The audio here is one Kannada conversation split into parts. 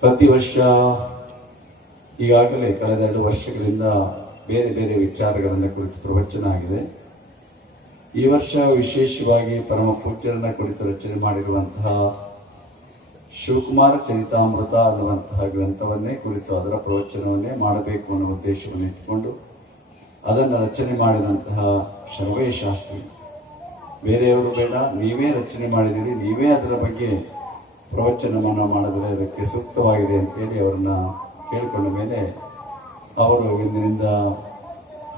ಪ್ರತಿ ವರ್ಷ ಈಗಾಗಲೇ ಕಳೆದ ಎರಡು ವರ್ಷಗಳಿಂದ ಬೇರೆ ಬೇರೆ ವಿಚಾರಗಳನ್ನು ಕುರಿತು ಪ್ರವಚನ ಆಗಿದೆ. ಈ ವರ್ಷ ವಿಶೇಷವಾಗಿ ಪರಮ ಪೂಜ್ಯರನ್ನ ಕುರಿತು ರಚನೆ ಮಾಡಿರುವಂತಹ ಶಿವಕುಮಾರ ಚರಿತಾಮೃತ ಅನ್ನುವಂತಹ ಗ್ರಂಥವನ್ನೇ ಕುರಿತು ಅದರ ಪ್ರವಚನವನ್ನೇ ಮಾಡಬೇಕು ಅನ್ನೋ ಉದ್ದೇಶವನ್ನು ಇಟ್ಟುಕೊಂಡು ಅದನ್ನು ರಚನೆ ಮಾಡಿದಂತಹ ಶರ್ವೇ ಶಾಸ್ತ್ರಿ. ಬೇರೆಯವರು ಬೇಡ, ನೀವೇ ರಚನೆ ಮಾಡಿದಿರಿ, ನೀವೇ ಅದರ ಬಗ್ಗೆ ಪ್ರವಚನವನ್ನು ಮಾಡಿದರೆ ಅದಕ್ಕೆ ಸೂಕ್ತವಾಗಿದೆ ಅಂತ ಹೇಳಿ ಅವರನ್ನ ಕೇಳಿಕೊಂಡ ಮೇಲೆ ಅವರು ಇಂದಿನಿಂದ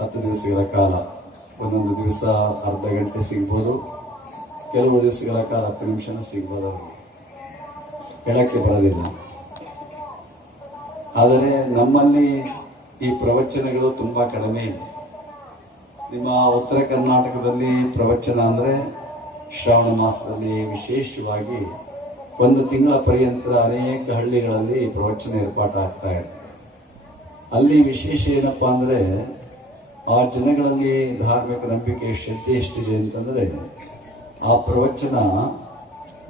ಹತ್ತು ದಿವಸಗಳ ಕಾಲ, ಒಂದೊಂದು ದಿವಸ ಅರ್ಧ ಗಂಟೆ ಸಿಗ್ಬೋದು, ಕೆಲವು ದಿವಸಗಳ ಕಾಲ ಹತ್ತು ನಿಮಿಷನೂ ಸಿಗ್ಬೋದು ಅವರಿಗೆ. ಹೇಳಕ್ಕೆ ಬರೋದಿಲ್ಲ. ಆದರೆ ನಮ್ಮಲ್ಲಿ ಈ ಪ್ರವಚನಗಳು ತುಂಬಾ ಕಡಿಮೆ ಇದೆ. ನಿಮ್ಮ ಉತ್ತರ ಕರ್ನಾಟಕದಲ್ಲಿ ಪ್ರವಚನ ಅಂದ್ರೆ ಶ್ರಾವಣ ಮಾಸದಲ್ಲಿ ವಿಶೇಷವಾಗಿ ಒಂದು ತಿಂಗಳ ಪರ್ಯಂತ ಅನೇಕ ಹಳ್ಳಿಗಳಲ್ಲಿ ಪ್ರವಚನ ಏರ್ಪಾಟಾಗ್ತಾ ಆಗ್ತಾ ಇದೆ ಅಲ್ಲಿ ವಿಶೇಷ ಏನಪ್ಪಾ ಅಂದ್ರೆ ಆ ಜನಗಳಲ್ಲಿ ಧಾರ್ಮಿಕ ನಂಬಿಕೆ ಶ್ರದ್ಧೆ ಎಷ್ಟಿದೆ ಅಂತಂದ್ರೆ ಆ ಪ್ರವಚನ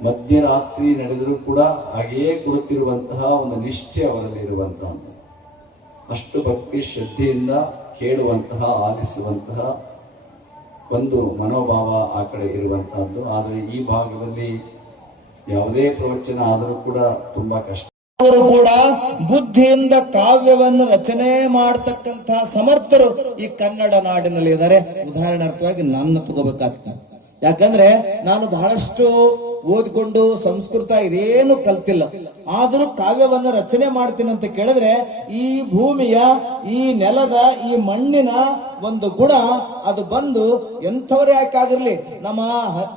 ಮಧ್ಯರಾತ್ರಿ ನಡೆದರೂ ಕೂಡ ಹಾಗೆಯೇ ಕೊಡುತ್ತಿರುವಂತಹ ಒಂದು ನಿಷ್ಠೆ ಅವರಲ್ಲಿ ಇರುವಂತಹ ಅಷ್ಟು ಭಕ್ತಿ ಶ್ರದ್ಧೆಯಿಂದ ಕೇಳುವಂತಹ, ಆಲಿಸುವಂತಹ ಒಂದು ಮನೋಭಾವ ಆ ಕಡೆ ಇರುವಂತಹದ್ದು. ಆದರೆ ಈ ಭಾಗದಲ್ಲಿ ಯಾವುದೇ ಪ್ರವಚನ ಆದರೂ ಕೂಡ ತುಂಬಾ ಕಷ್ಟ. ಅವರು ಕೂಡ ಬುದ್ಧಿಯಿಂದ ಕಾವ್ಯವನ್ನು ರಚನೆ ಮಾಡತಕ್ಕಂತಹ ಸಮರ್ಥರು ಈ ಕನ್ನಡ ನಾಡಿನಲ್ಲಿ ಇದ್ದಾರೆ. ಉದಾಹರಣಾರ್ಥವಾಗಿ ನನ್ನ ತಗೋಬೇಕಾಗ್ತದೆ. ಯಾಕಂದ್ರೆ ನಾನು ಬಹಳಷ್ಟು ಓದ್ಕೊಂಡು ಸಂಸ್ಕೃತ ಇದೇನು ಕಲ್ತಿಲ್ಲ. ಆದರೂ ಕಾವ್ಯವನ್ನು ರಚನೆ ಮಾಡ್ತೀನಿ ಅಂತ ಕೇಳಿದ್ರೆ ಈ ಭೂಮಿಯ, ಈ ನೆಲದ, ಈ ಮಣ್ಣಿನ ಒಂದು ಗುಣ ಅದು ಬಂದು ಎಂಥವರೇ ಯಾಕಾಗಿರ್ಲಿ, ನಮ್ಮ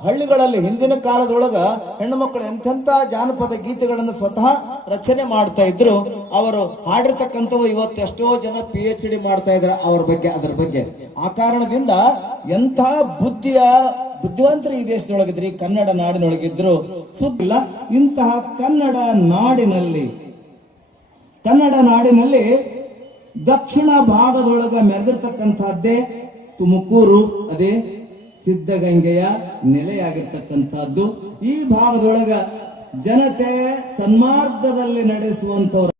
ಹಳ್ಳಿಗಳಲ್ಲಿ ಹಿಂದಿನ ಕಾಲದೊಳಗ ಹೆಣ್ಣು ಮಕ್ಕಳು ಎಂಥೆಂಥ ಜಾನಪದ ಗೀತೆಗಳನ್ನು ಸ್ವತಃ ರಚನೆ ಮಾಡ್ತಾ ಇದ್ರು. ಅವರು ಹಾಡಿರ್ತಕ್ಕಂಥವು ಇವತ್ತು ಎಷ್ಟೋ ಜನ ಪಿ ಎಚ್ ಡಿ ಮಾಡ್ತಾ ಇದ್ದಾರೆ ಅವ್ರ ಬಗ್ಗೆ, ಅದರ ಬಗ್ಗೆ. ಆ ಕಾರಣದಿಂದ ಎಂಥ ಬುದ್ಧಿಯ ಬುದ್ಧಿವಂತರು ಈ ದೇಶದೊಳಗಿದ್ರಿ, ಕನ್ನಡ ನಾಡಿನೊಳಗಿದ್ರು, ಸುದ್ದಿಲ್ಲ. ಇಂತಹ ಕನ್ನಡ ನಾಡಿನಲ್ಲಿ ಕನ್ನಡ ನಾಡಿನಲ್ಲಿ ದಕ್ಷಿಣ ಭಾಗದೊಳಗ ಮೆರೆದಿರ್ತಕ್ಕಂಥದ್ದೇ ತುಮಕೂರು, ಅದೇ ಸಿದ್ಧಗಂಗೆಯ ನೆಲೆಯಾಗಿರ್ತಕ್ಕಂಥದ್ದು. ಈ ಭಾಗದೊಳಗ ಜನತೆ ಸನ್ಮಾರ್ಗದಲ್ಲಿ ನಡೆಸುವಂತವ್ರು